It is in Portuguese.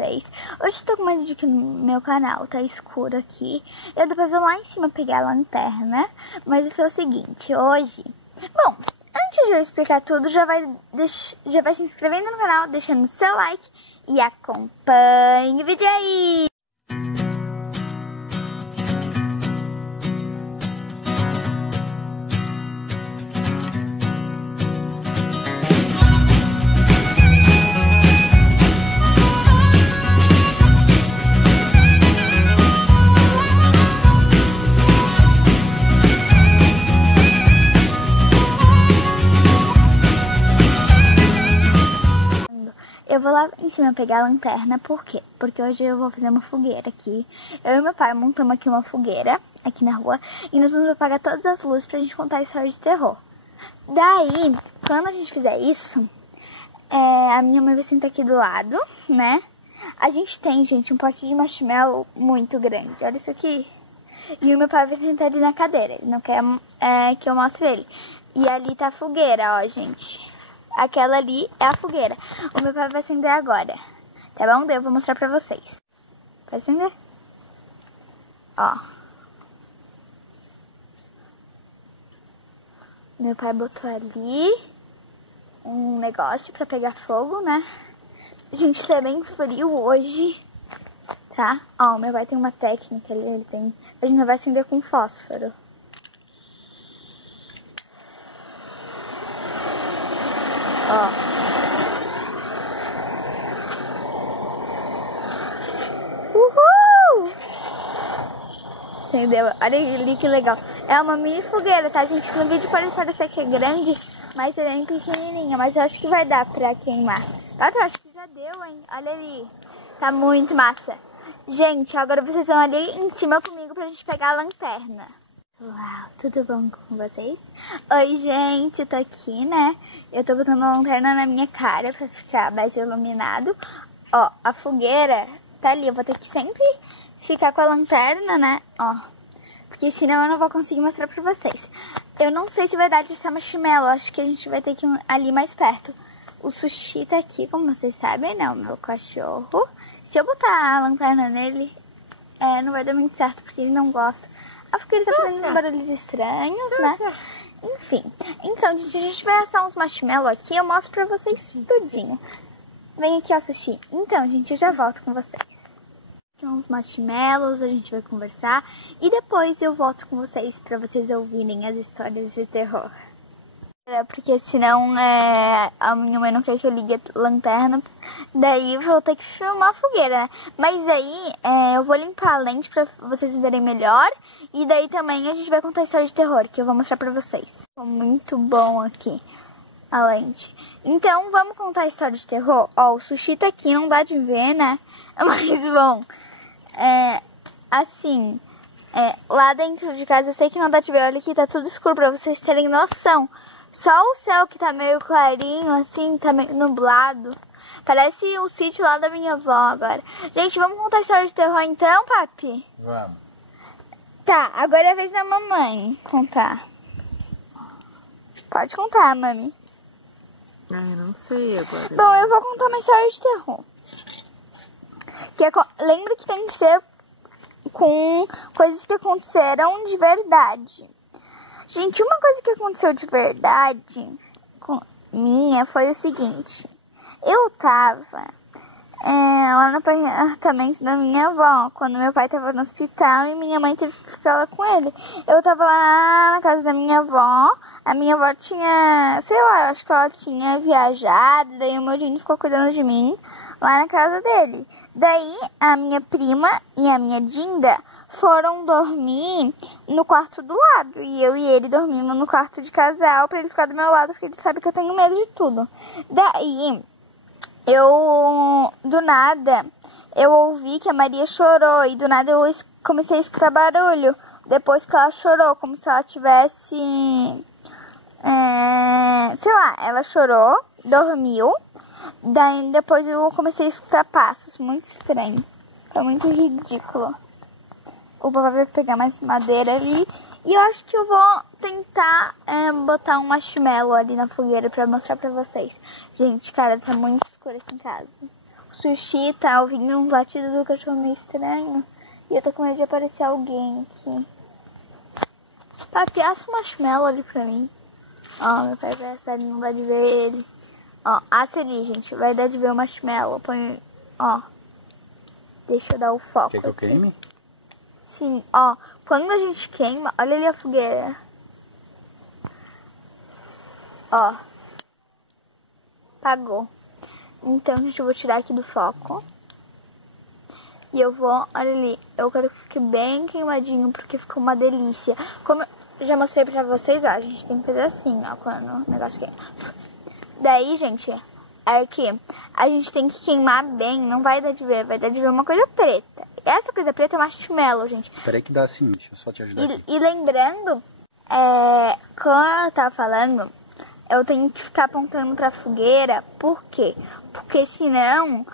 vocês. Hoje estou com mais vídeo aqui no meu canal, tá escuro aqui. Eu depois vou lá em cima pegar a lanterna, mas isso é o seguinte, hoje... Bom, antes de eu explicar tudo, já vai se inscrevendo no canal, deixando seu like e acompanhe o vídeo aí! Eu vou lá em cima pegar a lanterna, por quê? Porque hoje eu vou fazer uma fogueira aqui. Eu e meu pai montamos aqui uma fogueira, aqui na rua, e nós vamos apagar todas as luzes pra gente contar a história de terror. Daí, quando a gente fizer isso, a minha mãe vai sentar aqui do lado, né? A gente tem, gente, um pote de marshmallow muito grande, olha isso aqui. E o meu pai vai sentar ali na cadeira, ele não quer que eu mostre ele. E ali tá a fogueira, ó, gente. Aquela ali é a fogueira. O meu pai vai acender agora, tá bom? Daí eu vou mostrar pra vocês. Vai acender? Ó. Meu pai botou ali um negócio pra pegar fogo, né? Gente, tá bem frio hoje, tá? Ó, meu pai tem uma técnica ali, a gente vai acender com fósforo. Ó. Uhul! Entendeu? Olha ali que legal. É uma mini fogueira, tá, gente? No vídeo pode parecer que é grande, mas é bem pequenininha. Mas eu acho que vai dar pra queimar. Eu acho que já deu, hein? Olha ali. Tá muito massa. Gente, agora vocês vão ali em cima comigo pra gente pegar a lanterna. Uau, tudo bom com vocês? Oi, gente, eu tô aqui, né? Eu tô botando a lanterna na minha cara pra ficar mais iluminado. Ó, a fogueira tá ali, eu vou ter que sempre ficar com a lanterna, né? Ó, porque senão eu não vou conseguir mostrar pra vocês. Eu não sei se vai dar de ser marshmallow, acho que a gente vai ter que ir ali mais perto. O Sushi tá aqui, como vocês sabem, né? O meu cachorro. Se eu botar a lanterna nele, não vai dar muito certo, porque ele não gosta. Porque ele tá fazendo uns barulhos estranhos, né? Enfim. Então, gente, a gente vai assar uns marshmallows aqui. Eu mostro pra vocês tudinho. Vem aqui, ó, Sushi. Então, gente, eu já volto com vocês. Aqui uns marshmallows, a gente vai conversar. E depois eu volto com vocês pra vocês ouvirem as histórias de terror. Porque senão a minha mãe não quer que eu ligue a lanterna. Daí eu vou ter que filmar a fogueira, né? Mas aí eu vou limpar a lente pra vocês verem melhor. E daí também a gente vai contar a história de terror, que eu vou mostrar pra vocês. Ficou muito bom aqui a lente. Então vamos contar a história de terror. Ó, o Sushi tá aqui, não dá de ver, né? Mas bom, assim, lá dentro de casa eu sei que não dá de ver. Olha aqui, tá tudo escuro pra vocês terem noção. Só o céu que tá meio clarinho, assim, tá meio nublado. Parece o sítio lá da minha avó agora. Gente, vamos contar a história de terror então, papi? Vamos. Tá, agora é a vez da mamãe contar. Pode contar, mami. Eu não sei agora. Bom, eu vou contar uma história de terror. Lembra que tem que ser com coisas que aconteceram de verdade. Gente, uma coisa que aconteceu de verdade foi o seguinte. Eu tava lá no apartamento da minha avó, quando meu pai tava no hospital e minha mãe teve que ficar lá com ele. Eu tava lá na casa da minha avó, a minha avó tinha, sei lá, eu acho que ela tinha viajado, daí o meu Dini ficou cuidando de mim lá na casa dele. Daí a minha prima e a minha Dinda foram dormir no quarto do lado. E eu e ele dormimos no quarto de casal pra ele ficar do meu lado, porque ele sabe que eu tenho medo de tudo. Daí, do nada, eu ouvi que a Maria chorou. E do nada eu comecei a escutar barulho. Depois que ela chorou, como se ela tivesse... sei lá, ela chorou, dormiu. Daí depois eu comecei a escutar passos, muito estranho. Foi muito ridículo. O papai vai pegar mais madeira ali. E eu acho que eu vou tentar botar um marshmallow ali na fogueira pra mostrar pra vocês. Gente, cara, tá muito escuro aqui em casa. O sushi, tá ouvindo uns latidos do cachorro meio estranho. E eu tô com medo de aparecer alguém aqui. Papi, assa o marshmallow ali pra mim. Ó, meu pai vai assar, não dá de ver ele. Ó, assa ali, gente. Vai dar de ver o marshmallow. Põe, ó. Deixa eu dar o foco. Quer que eu queime? Sim, ó. Quando a gente queima, olha ali a fogueira. Ó. Apagou. Então, gente, eu vou tirar aqui do foco. E eu vou, olha ali, eu quero que fique bem queimadinho, porque ficou uma delícia. Como eu já mostrei pra vocês, ó, a gente tem que fazer assim, ó, quando o negócio queima. Daí, gente, é que a gente tem que queimar bem, não vai dar de ver, vai dar de ver uma coisa preta. Essa coisa preta é marshmallow, gente. Peraí que dá assim, deixa eu só te ajudar aqui. E lembrando, como eu tava falando, eu tenho que ficar apontando pra fogueira, por quê? Porque senão...